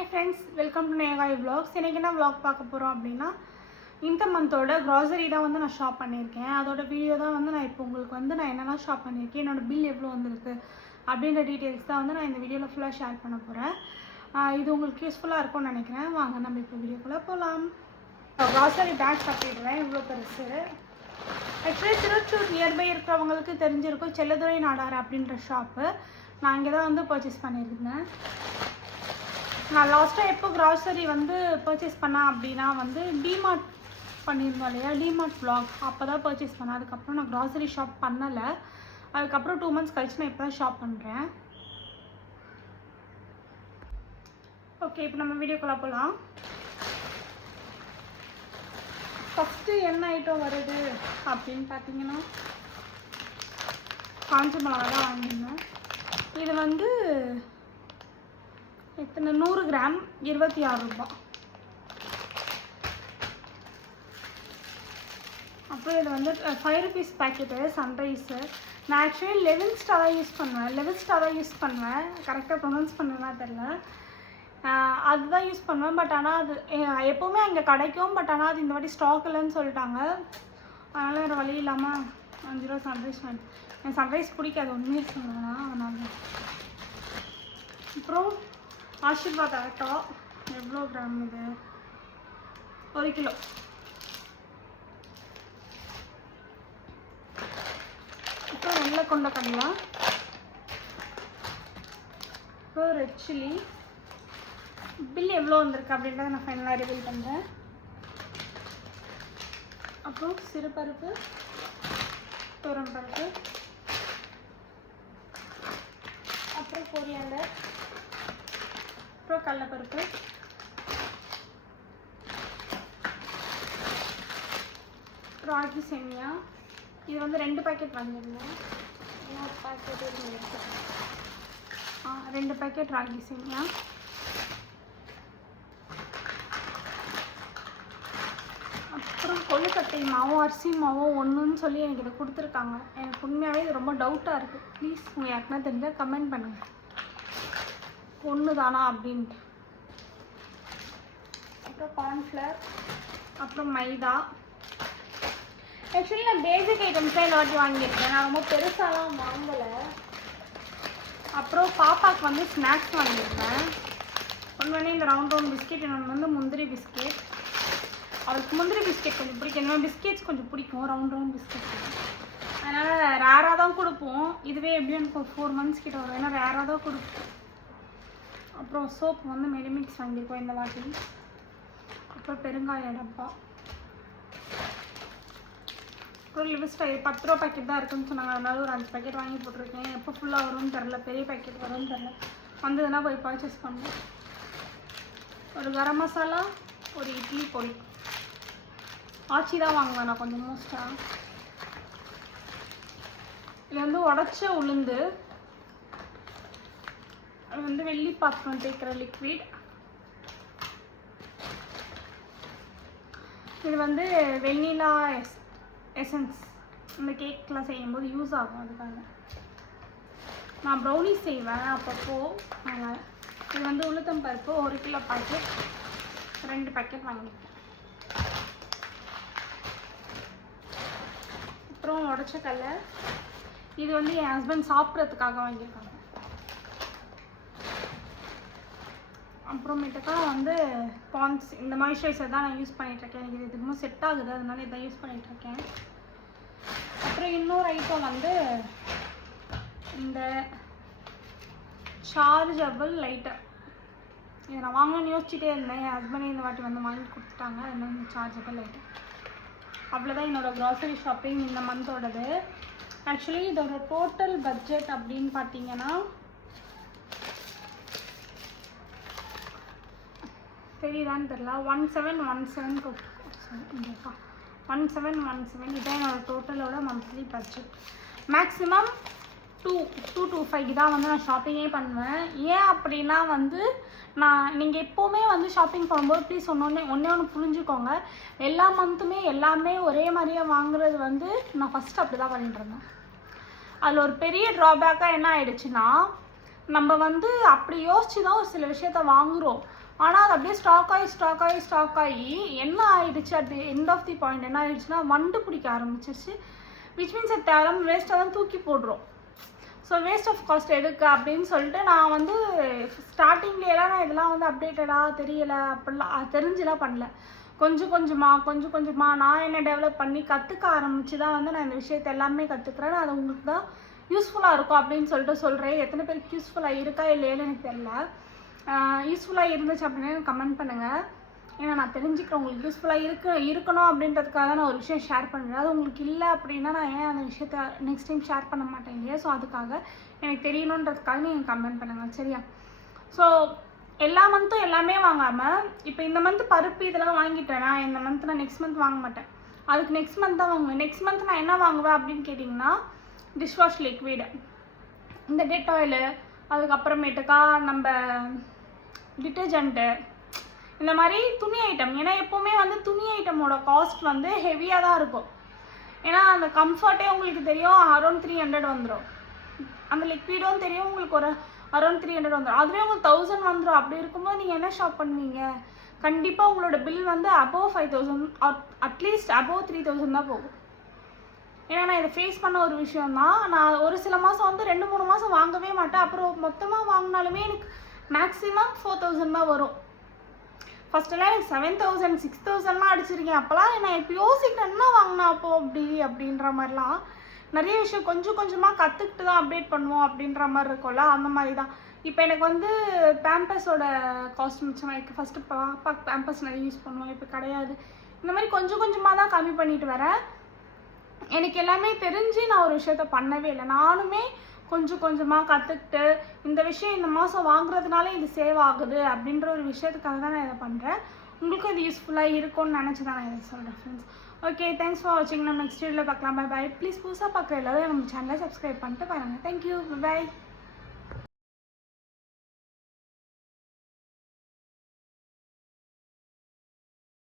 Hi friends, welcome to Negai Vlogs. இன்னைக்கு என்ன vlog பார்க்க போறோம் அப்படினா இந்த மந்தோட grocery தான் வந்து நான் ஷாப் பண்ணிருக்கேன். அதோட வீடியோ தான் வந்து நான் இப்போ உங்களுக்கு வந்து நான் என்னென்ன ஷாப் பண்ணிருக்கேன், என்னோட பில் எவ்வளவு வந்திருக்கு அப்படிங்கற டீடைல்ஸ் தான் வந்து நான் இந்த வீடியோல ஃபுல்லா ஷேர் பண்ண போறேன். இது உங்களுக்கு யூஸ்ஃபுல்லா இருக்கும்னு நினைக்கிறேன். வாங்க நம்ம இப்போ வீடியோக்குள்ள போலாம். grocery bag கட்டிடுறேன். இவ்வளவு பெருசு. Actually திருச்சூர் நியர்பை இருக்கிறவங்களுக்கு தெரிஞ்சிருக்கும் செல்லதுரை நாடார் அப்படிங்கற ஷாப். நான் இங்க தான் வந்து பர்ச்சேஸ் பண்ணிருந்தேன். நான் லாஸ்டா எப்போ grocery வந்து பர்ச்சேஸ் பண்ணா அப்படினா வந்து டிமார்ட் பண்ணிருந்தோம் இல்லையா, டிமார்ட் vlog அப்பதான் பர்ச்சேஸ் பண்ணேன். அதுக்கு அப்புறம் நான் grocery ஷாப் பண்ணல. அதுக்கு அப்புறம் 2 months கழிச்சு நான் இப்பதான் ஷாப் பண்றேன். ஓகே, இப்போ நம்ம வீடியோக்குள்ள போலாம். ஃபர்ஸ்ட் என்ன ஐட்டம் வருது அப்படினு பாத்தீங்கன்னா காஞ்ச மிளகாய் தான் வாங்கினேன். இது வந்து இத்தனை 100 கிராம் 26 ரூபாய். அப்புறம் இது வந்து 5 rupees பாக்கெட் சன்ரைஸ். நான் ஆக்சுவலி 11 ஸ்டார் யூஸ் பண்ணுவேன். கரெக்டாக ப்ரொனவுன்ஸ் பண்ணனா தெரியல. அதுதான் யூஸ் பண்ணுவேன். பட் ஆனால் அது எப்போவுமே அங்கே கிடைக்கும். பட் ஆனால் அது இந்த வாட்டி ஸ்டாக் இல்லைன்னு சொல்லிட்டாங்க. அதனால் வேறு வழி இல்லாமல் 5 ரூபா சன்ரைஸ் வேணும். எனக்கு சன்ரைஸ் பிடிக்காது உண்மையை சொல்லுவேன்னா. அதனால் அப்புறம் ஆஷிர்வாத் ஆட்டோ எவ்வளோ கிராம் இது? 1 கிலோ. அப்புறம் வெள்ளை கொண்ட கடலை, அப்புறம் ரெட் சில்லி. பில் எவ்வளோ வந்திருக்கு அப்படின்றத நான் ஃபைனலாக ரிவீல் பண்ணுறேன். அப்புறம் சிறுபருப்பு, துவரம்பருப்பு, அப்புறம் கொரியாண்டர், அப்புறம் கடலைப்பருப்பு, ராகி சேமியா. இது வந்து 2 பாக்கெட் வாங்கியிருந்தேன். இன்னொரு பாக்கெட் 2 பாக்கெட் ராகி சேமியா. அப்புறம் கொழுக்கட்டை மாவும் அரிசி மாவும் ஒன்றுன்னு சொல்லி எனக்கு இதை கொடுத்துருக்காங்க. எனக்கு உண்மையாகவே இது ரொம்ப டவுட்டாக இருக்குது. ப்ளீஸ் உங்கள் யாருக்குன்னா தெரிஞ்சால் கமெண்ட் பண்ணுங்கள், ஒன்று தானா அப்படின்ட்டு. அப்புறம் கார்ன்ஃப்ளவர், அப்புறம் மைதா. ஆக்சுவலி நான் பேசிக் ஐட்டம்ஸ் தான் இந்த வாட்டி வாங்கியிருக்கேன். நான் ரொம்ப பெருசாலாம் வாங்கலை. அப்புறம் பாப்பாவுக்கு வந்து ஸ்நாக்ஸ் வாங்கியிருக்கேன். ஒன்று இந்த ரவுண்ட் பிஸ்கெட், இன்னொன்று வந்து முந்திரி பிஸ்கெட். அவளுக்கு முந்திரி பிஸ்கெட் கொஞ்சம் பிடிக்கும். இந்த மாதிரி பிஸ்கெட்ஸ் கொஞ்சம் பிடிக்கும், ரவுண்ட் பிஸ்கெட். அதனால் ரேராக தான் கொடுப்போம். இதுவே எப்படியும் எனக்கு ஒரு 4 months கிட்ட வரும். ஏன்னா ரேராக தான் கொடுப்போம். அப்புறம் சோப் வந்து மெடிமிக்ஸ் வாங்கியிருக்கோம் இந்த வாட்டி. அப்புறம் பெருங்காய டப்பா. அப்புறம் லிப்ஸ்டிக் 10 ரூபா பாக்கெட் தான் இருக்குன்னு சொன்னாங்க. அதனால ஒரு 5 பாக்கெட் வாங்கி போட்டிருக்கேன். எப்போ ஃபுல்லாக வரும்னு தெரில, பெரிய பாக்கெட் வரும்னு தெரில. வந்ததுன்னா போய் பர்ச்சேஸ் பண்ணேன். ஒரு கரம் மசாலா, ஒரு இட்லி பொடி. ஆச்சி தான் வாங்குவேன் நான் கொஞ்சம் மோஸ்ட்டாக. இது வந்து உடச்ச உளுந்து. அது வந்து வெள்ளி பாத்திரம் தேய்க்கிற லிக்விட். இது வந்து வெண்ணிலா எசன்ஸ். இந்த கேக்லாம் செய்யும்போது யூஸ் ஆகும். அதுக்காக நான் ப்ரௌனி செய்வேன் அப்பப்போ. அதனால் இது வந்து உளுத்தம் பருப்பு 1 கிலோ பாக்கெட் 2 பாக்கெட் வாங்கியிருக்கேன். அப்புறம் உடச்ச கடலை. இது வந்து என் ஹஸ்பண்ட் சாப்பிட்றதுக்காக வாங்கியிருக்காங்க. அப்புறமேட்டுக்கா வந்து பான்ஸ் இந்த மாய்ஸ்சரைசர் தான் நான் யூஸ் பண்ணிகிட்ருக்கேன். எனக்கு இது திரும்ப செட் ஆகுது, அதனால இதை யூஸ் பண்ணிகிட்ருக்கேன். அப்புறம் இன்னொரு ஐட்டம் வந்து இந்த சார்ஜபிள் லைட்டர். இதை நான் வாங்கணும்னு யோசிச்சுட்டே இருந்தேன். என் ஹஸ்பண்டே இந்த வாட்டி வந்து வாங்கி கொடுத்துட்டாங்க. அதனால சார்ஜபிள் லைட்டர். அவ்வளோதான் என்னோடய க்ராசரி ஷாப்பிங் இந்த மந்தோடது. ஆக்சுவலி இதோட டோட்டல் பட்ஜெட் அப்படின்னு பார்த்தீங்கன்னா தெரியுதான்னு தெரில, 1717 இதான் என்னோடய டோட்டலோட மந்த்லி பட்ஜெட். மேக்ஸிமம் 225 தான் வந்து நான் ஷாப்பிங்கே பண்ணுவேன். ஏன் அப்படின்னா வந்து நீங்கள் எப்போவுமே வந்து ஷாப்பிங் பண்ணும்போது ப்ளீஸ் ஒன்று புரிஞ்சுக்கோங்க. எல்லா மந்த்துமே எல்லாமே ஒரே மாதிரியே வாங்குறது வந்து நான் ஃபஸ்ட்டு அப்படி தான் பண்ணிட்டு இருந்தேன். அதில் ஒரு பெரிய ட்ராபேக்காக என்ன ஆயிடுச்சுன்னா, நம்ம வந்து அப்படி யோசிச்சு தான் ஒரு சில விஷயத்த வாங்குகிறோம். ஆனால் அது அப்படியே ஸ்டாக் ஆகி என்ன ஆகிடுச்சு at the end of the point என்ன ஆகிடுச்சுன்னா வண்டு பிடிக்க ஆரம்பிச்சிருச்சு. விச் மீன்ஸ் அது தேவையில்லாமல் வேஸ்ட்டாக தான் தூக்கி போடுறோம். ஸோ வேஸ்ட் ஆஃப் காஸ்ட் எதுக்கு அப்படின்னு சொல்லிட்டு நான் வந்து ஸ்டார்டிங்லேயெல்லாம் நான் இதெல்லாம் வந்து அப்டேட்டடாக தெரியலை அப்படிலாம் தெரிஞ்சுலாம் பண்ணல. கொஞ்சம் கொஞ்சமாக நான் என்ன டெவலப் பண்ணி கற்றுக்க ஆரம்பித்து தான் வந்து நான் இந்த விஷயத்தை எல்லாமே கற்றுக்குறேன். அது உங்களுக்கு தான் யூஸ்ஃபுல்லாக இருக்கும் அப்படின்னு சொல்லிட்டு சொல்கிறேன். எத்தனை பேருக்கு யூஸ்ஃபுல்லாக இருக்கா இல்லையான்னு எனக்கு தெரியல. யூஸ்ஃபுல்லாக இருந்துச்சு அப்படின்னு எனக்கு கமெண்ட் பண்ணுங்கள். ஏன்னா நான் தெரிஞ்சுக்கிறேன் உங்களுக்கு யூஸ்ஃபுல்லாக இருக்கணும் அப்படின்றதுக்காக நான் ஒரு விஷயம் ஷேர் பண்ணுறேன். அது உங்களுக்கு இல்லை அப்படின்னா நான் ஏன் அந்த விஷயத்த நெக்ஸ்ட் டைம் ஷேர் பண்ண மாட்டேன் இல்லையா? ஸோ அதுக்காக எனக்கு தெரியணுன்றதுக்காக நீங்கள் கமெண்ட் பண்ணுங்கள் சரியா? ஸோ எல்லா மந்த்தும் எல்லாமே வாங்காமல் இப்போ இந்த மந்த் பருப்பு இதெல்லாம் வாங்கிட்டேன்னா இந்த மந்த் நான் நெக்ஸ்ட் மந்த் வாங்க மாட்டேன். அதுக்கு நெக்ஸ்ட் மந்த் தான் வாங்குவேன். நெக்ஸ்ட் மந்த் நான் என்ன வாங்குவேன் அப்படின்னு கேட்டிங்கன்னா டிஷ்வாஷ் லிக்விடு, இந்த டெட்டாயிலு, அதுக்கப்புறமேட்டுக்கா நம்ம டிட்டர்ஜென்ட்டு, இந்த மாதிரி துணி ஐட்டம். ஏன்னா எப்போவுமே வந்து துணி ஐட்டமோட காஸ்ட் வந்து ஹெவியாக தான் இருக்கும். ஏன்னா அந்த கம்ஃபர்ட்டே உங்களுக்கு தெரியும் அரௌண்ட் 300 வந்துடும். அந்த லிக்விடும் தெரியும் உங்களுக்கு ஒரு அரௌண்ட் 300 வந்துடும். அதுவே உங்களுக்கு 1000 வந்துடும். அப்படி இருக்கும்போது நீங்கள் என்ன ஷாப் பண்ணுவீங்க? கண்டிப்பாக உங்களோட பில் வந்து அபோவ் 5000 அட்லீஸ்ட் அபோவ் 3000 தான் போகும். ஏன்னா நான் இதை ஃபேஸ் பண்ண ஒரு விஷயம் தான். நான் ஒரு சில மாதம் வந்து 2-3 மாதம் வாங்கவே மாட்டேன். அப்புறம் மொத்தமாக வாங்கினாலுமே எனக்கு மேக்ஸிமம் 4000 தான் வரும். ஃபஸ்ட்டெல்லாம் எனக்கு 7000 6000லாம் அடிச்சிருக்கேன். அப்போலாம் நான் இப்போ யோசிக்கிறேன் என்ன வாங்கினா அப்போ அப்படின்ற மாதிரிலாம் நிறைய விஷயம் கொஞ்சம் கொஞ்சமாக கற்றுக்கிட்டு தான் அப்டேட் பண்ணுவோம் அப்படின்ற மாதிரி இருக்கும்ல. அந்த மாதிரி தான் இப்போ எனக்கு வந்து பேம்பர்ஸோட காஸ்ட் மிச்சம். எனக்கு ஃபஸ்ட்டு பாப்பாக்கு பேம்பர்ஸ் நிறைய யூஸ் பண்ணுவோம், இப்போ கிடையாது. இந்த மாதிரி கொஞ்சம் கொஞ்சமாக தான் கம்மி பண்ணிட்டு வரேன். எனக்கு எல்லாமே தெரிஞ்சு நான் ஒரு விஷயத்த பண்ணவே இல்லை. நானுமே கொஞ்சம் கொஞ்சமாக கற்றுக்கிட்டு இந்த விஷயம் இந்த மாதம் வாங்குறதுனால இது சேவ் ஆகுது அப்படின்ற ஒரு விஷயத்துக்காக தான் நான் இதை பண்ணுறேன். உங்களுக்கும் இது யூஸ்ஃபுல்லாக இருக்கும்னு நினச்சி தான் நான் இதை சொல்கிறேன் ஃப்ரெண்ட்ஸ். ஓகே, தேங்க்ஸ் ஃபார் வாட்சிங். நம்ம நெக்ஸ்ட் வீடியோவில் பார்க்கலாம். பை. ப்ளீஸ் புதுசாக பார்க்குற எல்லாரும் நம்ம சேனலை சப்ஸ்கிரைப் பண்ணிட்டு பாருங்கள். Thank you, by.